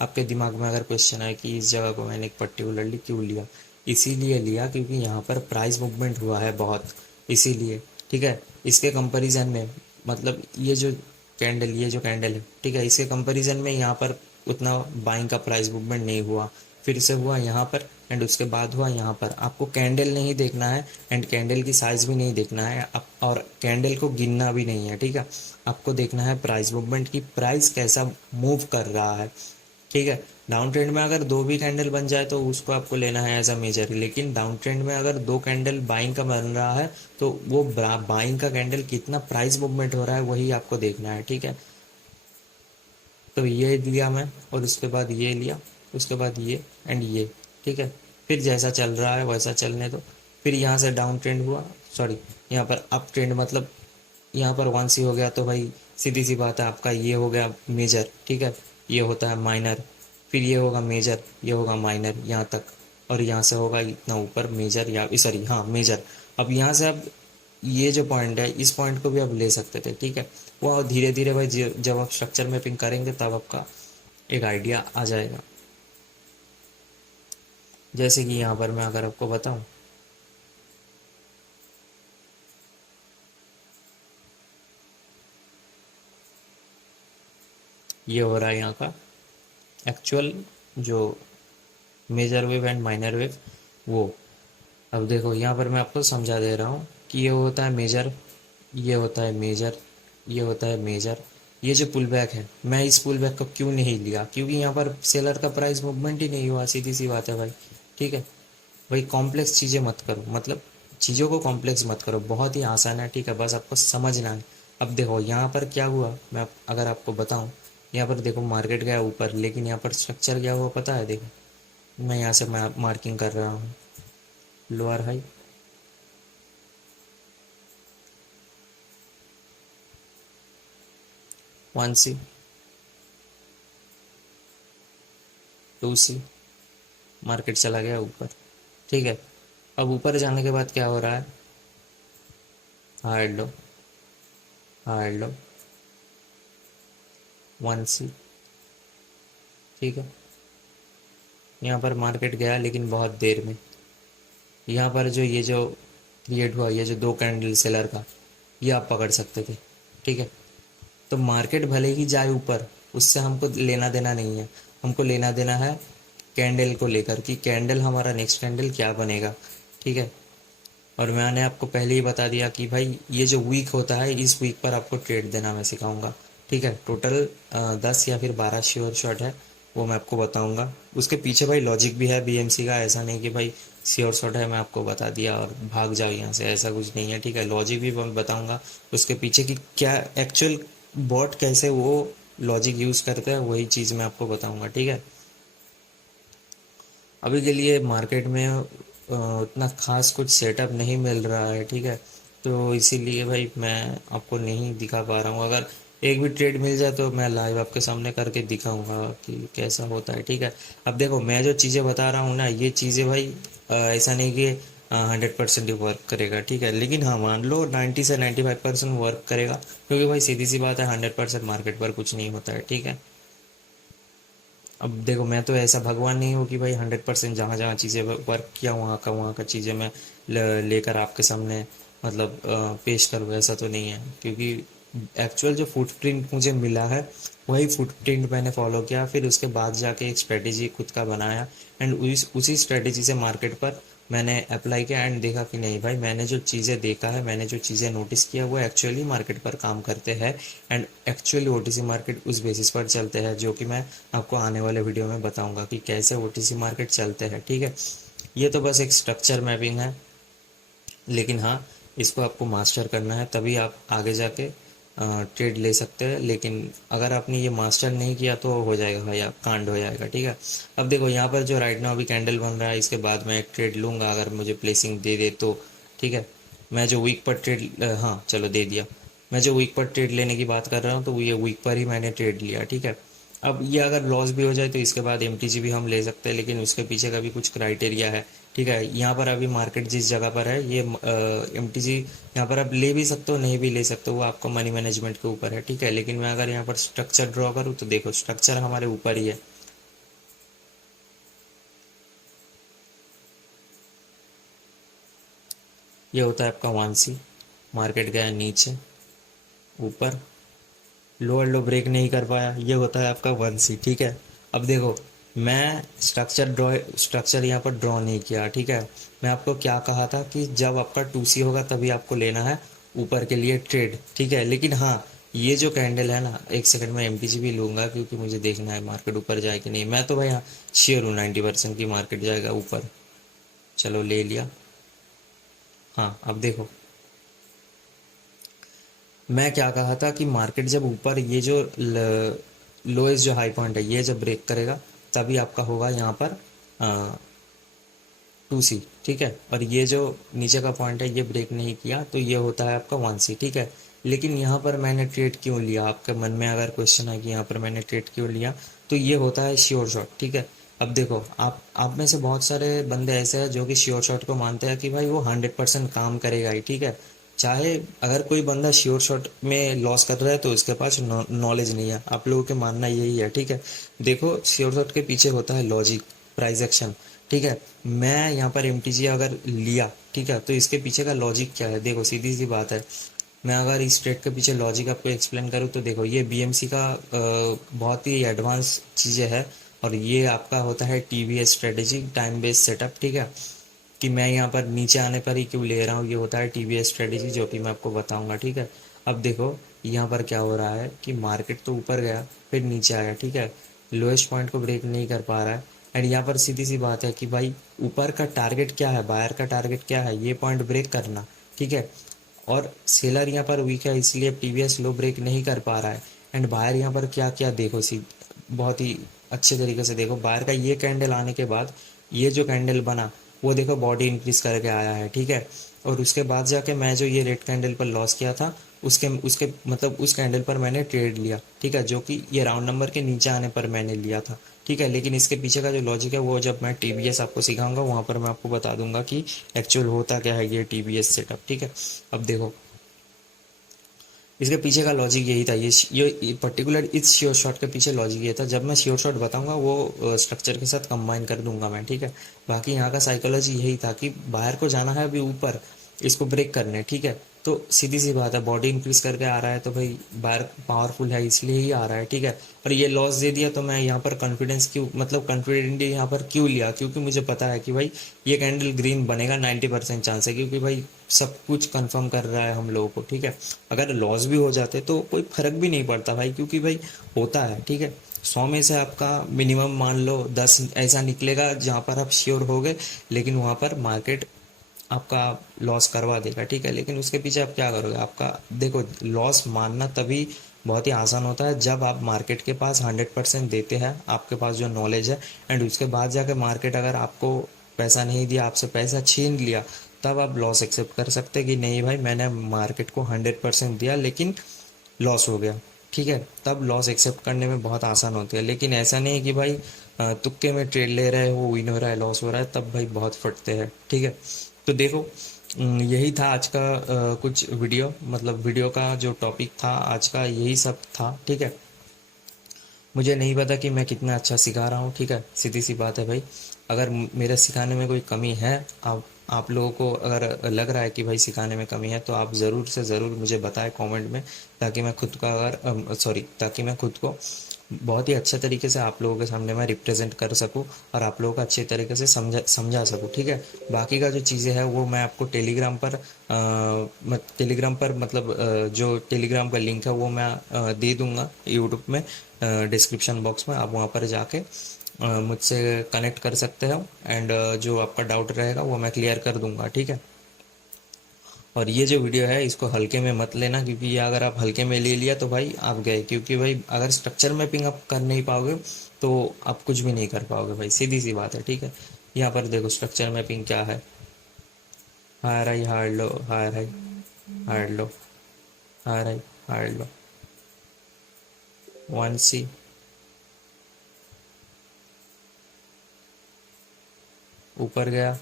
आपके दिमाग में अगर क्वेश्चन है कि इस जगह को मैंने पर्टिकुलरली क्यों लिया, इसीलिए लिया क्योंकि यहाँ पर प्राइस मूवमेंट हुआ है बहुत, इसीलिए। ठीक है, इसके कंपैरिजन में मतलब ये जो कैंडल है, ठीक है, इसके कंपैरिजन में यहाँ पर उतना बाइंग का प्राइस मूवमेंट नहीं हुआ, फिर से हुआ यहाँ पर एंड उसके बाद हुआ यहाँ पर। आपको कैंडल नहीं देखना है एंड कैंडल की साइज भी नहीं देखना है और कैंडल को गिनना भी नहीं है। ठीक है, आपको देखना है प्राइस मूवमेंट की, प्राइस कैसा मूव कर रहा है। ठीक है, डाउन ट्रेंड में अगर दो भी कैंडल बन जाए तो उसको आपको लेना है एज अ मेजर, लेकिन डाउन ट्रेंड में अगर दो कैंडल बाइंग का बन रहा है तो वो बाइंग का कैंडल कितना प्राइस मूवमेंट हो रहा है वही आपको देखना है। ठीक है, तो ये लिया मैं और उसके बाद ये लिया, उसके बाद ये एंड ये। ठीक है, फिर जैसा चल रहा है वैसा चलने दो। फिर यहाँ से डाउन ट्रेंड हुआ, सॉरी यहाँ पर अप ट्रेंड, मतलब यहाँ पर 1C हो गया तो भाई सीधी सी बात है आपका ये हो गया मेजर। ठीक है, ये होता है माइनर, फिर ये होगा मेजर, ये होगा माइनर यहाँ तक, और यहाँ से होगा इतना ऊपर मेजर या सॉरी हाँ मेजर। अब यहाँ से अब ये जो पॉइंट है इस पॉइंट को भी आप ले सकते थे। ठीक है, वो धीरे धीरे भाई जब आप स्ट्रक्चर मैपिंग करेंगे तब आपका एक आइडिया आ जाएगा। जैसे कि यहाँ पर मैं अगर आपको बताऊं, ये हो रहा है यहाँ का एक्चुअल जो major wave and minor wave वो। अब देखो यहाँ पर मैं आपको समझा दे रहा हूँ कि ये होता है मेजर, ये होता है मेजर, ये होता है मेजर। ये जो पुल बैक है, मैं इस पुल बैक को क्यों नहीं लिया, क्योंकि यहाँ पर सेलर का प्राइस मूवमेंट ही नहीं हुआ, सीधी सी बात है भाई। ठीक है भाई, कॉम्प्लेक्स चीज़ें मत करो, मतलब चीज़ों को कॉम्प्लेक्स मत करो, बहुत ही आसान है। ठीक है, बस आपको समझना है। अब देखो यहाँ पर क्या हुआ, मैं अगर आपको बताऊँ, यहाँ पर देखो मार्केट गया ऊपर, लेकिन यहाँ पर स्ट्रक्चर क्या हुआ पता है, देखो मैं यहाँ से मार्किंग कर रहा हूँ, lower high, 1C, 2C, market चला गया ऊपर। ठीक है, अब ऊपर जाने के बाद क्या हो रहा है, हार्ड लो, हार्ड लो, 1C। ठीक है, यहाँ पर मार्केट गया लेकिन बहुत देर में। यहाँ पर ये जो क्रिएट हुआ, ये जो दो कैंडल सेलर का, ये आप पकड़ सकते थे। ठीक है, तो मार्केट भले ही जाए ऊपर, उससे हमको लेना देना नहीं है, हमको लेना देना है कैंडल को लेकर कि कैंडल हमारा नेक्स्ट कैंडल क्या बनेगा। ठीक है, और मैंने आपको पहले ही बता दिया कि भाई ये जो वीक होता है इस वीक पर आपको ट्रेड देना मैं सिखाऊंगा। ठीक है, टोटल 10 या फिर 12 श्योर शॉट है, वो मैं आपको बताऊंगा। उसके पीछे भाई लॉजिक भी है बीएमसी का, ऐसा नहीं कि भाई श्योर शॉट है मैं आपको बता दिया और भाग जाओ यहाँ से, ऐसा कुछ नहीं है। ठीक है, लॉजिक भी मैं बताऊंगा उसके पीछे कि क्या एक्चुअल बॉट कैसे वो लॉजिक यूज़ करते हैं, वही चीज़ मैं आपको बताऊंगा। ठीक है, अभी के लिए मार्केट में उतना खास कुछ सेटअप नहीं मिल रहा है। ठीक है, तो इसीलिए भाई मैं आपको नहीं दिखा पा रहा हूँ। अगर एक भी ट्रेड मिल जाए तो मैं लाइव आपके सामने करके दिखाऊंगा कि कैसा होता है, ठीक है। अब देखो मैं जो चीज़ें बता रहा हूँ ना, ये चीज़ें भाई ऐसा नहीं कि 100% ही वर्क करेगा, ठीक है, लेकिन हाँ मान लो 90 से 95% वर्क करेगा, क्योंकि भाई सीधी सी बात है 100% मार्केट पर कुछ नहीं होता है, ठीक है। अब देखो मैं तो ऐसा भगवान नहीं हूँ कि भाई 100% जहाँ जहाँ चीज़ें वर्क किया वहाँ का चीज़ें मैं लेकर आपके सामने मतलब पेश करूँ, ऐसा तो नहीं है, क्योंकि एक्चुअल जो फुटप्रिंट मुझे मिला है वही फुटप्रिंट मैंने फॉलो किया, फिर उसके बाद जाके एक स्ट्रेटेजी खुद का बनाया, एंड उसी स्ट्रेटेजी से मार्केट पर मैंने अप्लाई किया, एंड देखा कि नहीं भाई मैंने जो चीज़ें देखा है, मैंने जो चीज़ें नोटिस किया वो एक्चुअली मार्केट पर काम करते हैं, एंड एक्चुअली ओटीसी मार्केट उस बेसिस पर चलते हैं, जो कि मैं आपको आने वाले वीडियो में बताऊंगा कि कैसे ओटीसी मार्केट चलते हैं, ठीक है। ये तो बस एक स्ट्रक्चर मैपिंग है, लेकिन हाँ इसको आपको मास्टर करना है तभी आप आगे जाके ट्रेड ले सकते हैं, लेकिन अगर आपने ये मास्टर नहीं किया तो हो जाएगा भाई, आप कांड हो जाएगा, ठीक है। अब देखो यहाँ पर जो राइट नाउ अभी कैंडल बन रहा है, इसके बाद मैं एक ट्रेड लूँगा अगर मुझे प्लेसिंग दे दे तो, ठीक है। मैं जो वीक पर ट्रेड हाँ चलो दे दिया, मैं जो वीक पर ट्रेड लेने की बात कर रहा हूँ तो ये वीक पर ही मैंने ट्रेड लिया, ठीक है। अब ये अगर लॉस भी हो जाए तो इसके बाद एमटीजी भी हम ले सकते हैं, लेकिन उसके पीछे का भी कुछ क्राइटेरिया है, ठीक है। यहाँ पर अभी मार्केट जिस जगह पर है ये एमटीजी यहाँ पर आप ले भी सकते हो नहीं भी ले सकते हो, वो आपको मनी मैनेजमेंट के ऊपर है, ठीक है। लेकिन मैं अगर यहाँ पर स्ट्रक्चर ड्रॉ करूँ तो देखो स्ट्रक्चर हमारे ऊपर ही है, ये होता है आपका 1C, मार्केट गया नीचे ऊपर, लोअर लो ब्रेक नहीं कर पाया, ये होता है आपका 1C, ठीक है। अब देखो मैं स्ट्रक्चर यहाँ पर ड्रॉ नहीं किया, ठीक है। मैं आपको क्या कहा था कि जब आपका 2C होगा तभी आपको लेना है ऊपर के लिए ट्रेड, ठीक है। लेकिन हाँ ये जो कैंडल है ना, एक सेकंड में एमटीजी भी लूंगा क्योंकि मुझे देखना है मार्केट ऊपर जाए कि नहीं, मैं तो भाई हाँ श्योर हूँ 90% की मार्केट जाएगा ऊपर, चलो ले लिया। हाँ अब देखो मैं क्या कहा था कि मार्केट जब ऊपर ये जो लोएस्ट जो हाई पॉइंट है ये जब ब्रेक करेगा तभी आपका होगा यहाँ पर 2C, ठीक है। और ये जो नीचे का पॉइंट है ये ब्रेक नहीं किया तो ये होता है आपका 1C, ठीक है। लेकिन यहाँ पर मैंने ट्रेड क्यों लिया, आपके मन में अगर क्वेश्चन है कि यहाँ पर मैंने ट्रेड क्यों लिया, तो ये होता है श्योर शॉट, ठीक है। अब देखो आप में से बहुत सारे बंदे ऐसे हैं जो कि श्योर शॉट को मानते हैं कि भाई वो 100% काम करेगा ही, ठीक है। चाहे अगर कोई बंदा श्योर शॉट में लॉस कर रहा है तो उसके पास नॉलेज नहीं है, आप लोगों के मानना यही है, ठीक है। देखो श्योर शॉट के पीछे होता है लॉजिक, प्राइस एक्शन, ठीक है। मैं यहाँ पर एमटीजी अगर लिया, ठीक है, तो इसके पीछे का लॉजिक क्या है, देखो सीधी सी बात है। मैं अगर इस ट्रेड के पीछे लॉजिक आपको एक्सप्लेन करूँ तो देखो ये बीएमसी का बहुत ही एडवांस चीज़ें है, और ये आपका होता है TVS strategy, time based setup, ठीक है। कि मैं यहाँ पर नीचे आने पर ही क्यों ले रहा हूँ, ये होता है टीवीएस स्ट्रेटेजी जो कि मैं आपको बताऊंगा, ठीक है। अब देखो यहाँ पर क्या हो रहा है कि मार्केट तो ऊपर गया फिर नीचे आया, ठीक है, लोएस्ट पॉइंट को ब्रेक नहीं कर पा रहा है, एंड यहाँ पर सीधी सी बात है कि भाई ऊपर का टारगेट क्या है, बायर का टारगेट क्या है, ये पॉइंट ब्रेक करना, ठीक है। और सेलर यहाँ पर वीक है इसलिए टीवीएस लो ब्रेक नहीं कर पा रहा है, एंड बायर यहाँ पर क्या क्या देखो बहुत ही अच्छे तरीके से देखो, बायर का ये कैंडल आने के बाद ये जो कैंडल बना वो देखो बॉडी इंक्रीज करके आया है, ठीक है। और उसके बाद जाके मैं जो ये रेड कैंडल पर लॉस किया था उसके उसके मतलब उस कैंडल पर मैंने ट्रेड लिया, ठीक है, जो कि ये राउंड नंबर के नीचे आने पर मैंने लिया था, ठीक है। लेकिन इसके पीछे का जो लॉजिक है वो जब मैं टीबीएस आपको सिखाऊंगा वहां पर मैं आपको बता दूंगा कि एक्चुअल होता क्या है ये टीबीएस सेटअप, ठीक है। अब देखो इसके पीछे का लॉजिक यही था, ये पर्टिकुलर इस श्योर शॉट के पीछे लॉजिक ये था, जब मैं श्योर शॉट बताऊंगा वो स्ट्रक्चर के साथ कंबाइन कर दूंगा मैं, ठीक है। बाकी यहाँ का साइकोलॉजी यही था कि बाहर को जाना है अभी ऊपर, इसको ब्रेक करने, ठीक है। तो सीधी सी बात है बॉडी इंक्रीज करके आ रहा है तो भाई बाहर पावरफुल है इसलिए ही आ रहा है, ठीक है। और ये लॉस दे दिया तो मैं यहाँ पर कॉन्फिडेंस क्यों मतलब कॉन्फिडेंटली यहाँ पर क्यों लिया, क्योंकि मुझे पता है कि भाई ये कैंडल ग्रीन बनेगा, 90% चांस है, क्योंकि भाई सब कुछ कंफर्म कर रहा है हम लोगों को, ठीक है। अगर लॉस भी हो जाते तो कोई फर्क भी नहीं पड़ता भाई, क्योंकि भाई होता है, ठीक है। 100 में से आपका मिनिमम मान लो 10 ऐसा निकलेगा जहाँ पर आप श्योर हो गए, लेकिन वहाँ पर मार्केट आपका लॉस करवा देगा, ठीक है। लेकिन उसके पीछे आप क्या करोगे, आपका देखो लॉस मानना तभी बहुत ही आसान होता है जब आप मार्केट के पास 100% देते हैं, आपके पास जो नॉलेज है, एंड उसके बाद जाकर मार्केट अगर आपको पैसा नहीं दिया, आपसे पैसा छीन लिया, तब आप लॉस एक्सेप्ट कर सकते हैं कि नहीं भाई मैंने मार्केट को 100% दिया लेकिन लॉस हो गया, ठीक है, तब लॉस एक्सेप्ट करने में बहुत आसान होती है। लेकिन ऐसा नहीं है कि भाई तुक्के में ट्रेड ले रहे हो, विन हो रहा है, लॉस हो रहा है, तब भाई बहुत फटते हैं। ठीक है, तो देखो यही था आज का कुछ वीडियो, मतलब वीडियो का जो टॉपिक था आज का यही सब था। ठीक है, मुझे नहीं पता कि मैं कितना अच्छा सिखा रहा हूँ। ठीक है, सीधी सी बात है भाई, अगर मेरे सिखाने में कोई कमी है, आप लोगों को अगर लग रहा है कि भाई सिखाने में कमी है, तो आप ज़रूर से ज़रूर मुझे बताएं कमेंट में, ताकि मैं खुद का अगर सॉरी ताकि मैं खुद को बहुत ही अच्छे तरीके से आप लोगों के सामने मैं रिप्रेजेंट कर सकूं और आप लोगों को अच्छे तरीके से समझा सकूं। ठीक है, बाकी का जो चीज़ें हैं वो मैं आपको टेलीग्राम पर टेलीग्राम पर मतलब जो टेलीग्राम का लिंक है वो मैं दे दूंगा यूट्यूब में डिस्क्रिप्शन बॉक्स में। आप वहाँ पर जाके मुझसे कनेक्ट कर सकते हो एंड जो आपका डाउट रहेगा वो मैं क्लियर कर दूंगा। ठीक है, और ये जो वीडियो है इसको हल्के में मत लेना, क्योंकि ये अगर आप हल्के में ले लिया तो भाई आप गए, क्योंकि भाई अगर स्ट्रक्चर मैपिंग आप कर नहीं पाओगे तो आप कुछ भी नहीं कर पाओगे भाई, सीधी सी बात है। ठीक है, यहाँ पर देखो स्ट्रक्चर मैपिंग क्या है, हायर हाई हार्ड लो, हायर हाई हार्ड लो, हायर हाई हार्ड लो, 1C, ऊपर गया,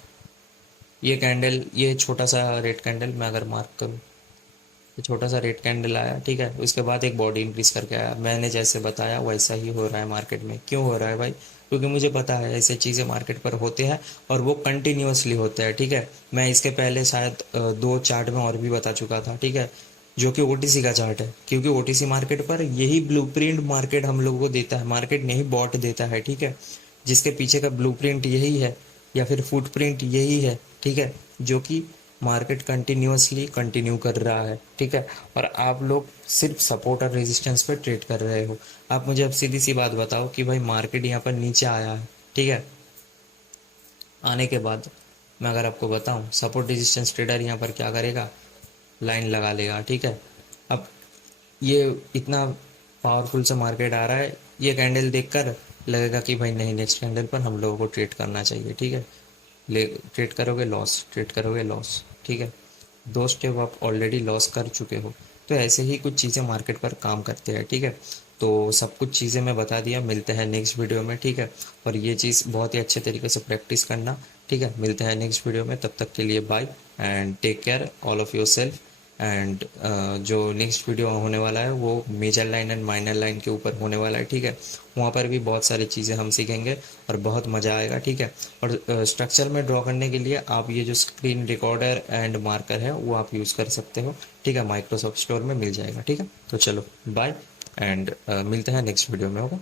ये कैंडल, ये छोटा सा रेड कैंडल मैं अगर मार्क करूँ, ये छोटा सा रेड कैंडल आया। ठीक है, उसके बाद एक बॉडी इंक्रीज करके आया, मैंने जैसे बताया वैसा ही हो रहा है मार्केट में। क्यों हो रहा है भाई? क्योंकि मुझे पता है ऐसे चीज़ें मार्केट पर होते हैं और वो कंटिन्यूअसली होते हैं। ठीक है, मैं इसके पहले शायद दो चार्ट में और भी बता चुका था। ठीक है, जो कि ओटीसी का चार्ट है, क्योंकि ओटीसी मार्केट पर यही ब्लूप्रिंट मार्केट हम लोगों को देता है, मार्केट नहीं बॉट देता है। ठीक है, जिसके पीछे का ब्लूप्रिंट यही है या फिर फुटप्रिंट यही है। ठीक है, जो कि मार्केट कंटिन्यूअसली कंटिन्यू कर रहा है। ठीक है, और आप लोग सिर्फ सपोर्ट और रेजिस्टेंस पे ट्रेड कर रहे हो। आप मुझे अब सीधी सी बात बताओ कि भाई मार्केट यहाँ पर नीचे आया है। ठीक है, आने के बाद मैं अगर आपको बताऊं, सपोर्ट रेजिस्टेंस ट्रेडर यहाँ पर क्या करेगा, लाइन लगा लेगा। ठीक है, अब ये इतना पावरफुल सा मार्केट आ रहा है, ये कैंडल देखकर लगेगा कि भाई नहीं, नेक्स्ट कैंडल पर हम लोगों को ट्रेड करना चाहिए। ठीक है, ले ट्रेड करोगे लॉस, ट्रेड करोगे लॉस। ठीक है, दो स्टेप आप ऑलरेडी लॉस कर चुके हो। तो ऐसे ही कुछ चीज़ें मार्केट पर काम करते हैं। ठीक है, तो सब कुछ चीज़ें मैं बता दिया, मिलते हैं नेक्स्ट वीडियो में। ठीक है, और ये चीज़ बहुत ही अच्छे तरीके से प्रैक्टिस करना। ठीक है, मिलते हैं नेक्स्ट वीडियो में, तब तक के लिए bye and take care all of yourself. And जो नेक्स्ट वीडियो होने वाला है वो major line and minor line के ऊपर होने वाला है। ठीक है, वहाँ पर भी बहुत सारी चीज़ें हम सीखेंगे और बहुत मज़ा आएगा। ठीक है, और स्ट्रक्चर में ड्रॉ करने के लिए आप ये जो स्क्रीन रिकॉर्डर एंड मार्कर है वो आप यूज़ कर सकते हो। ठीक है, माइक्रोसॉफ्ट स्टोर में मिल जाएगा। ठीक है, तो चलो बाय एंड मिलते हैं नेक्स्ट वीडियो में। होगा।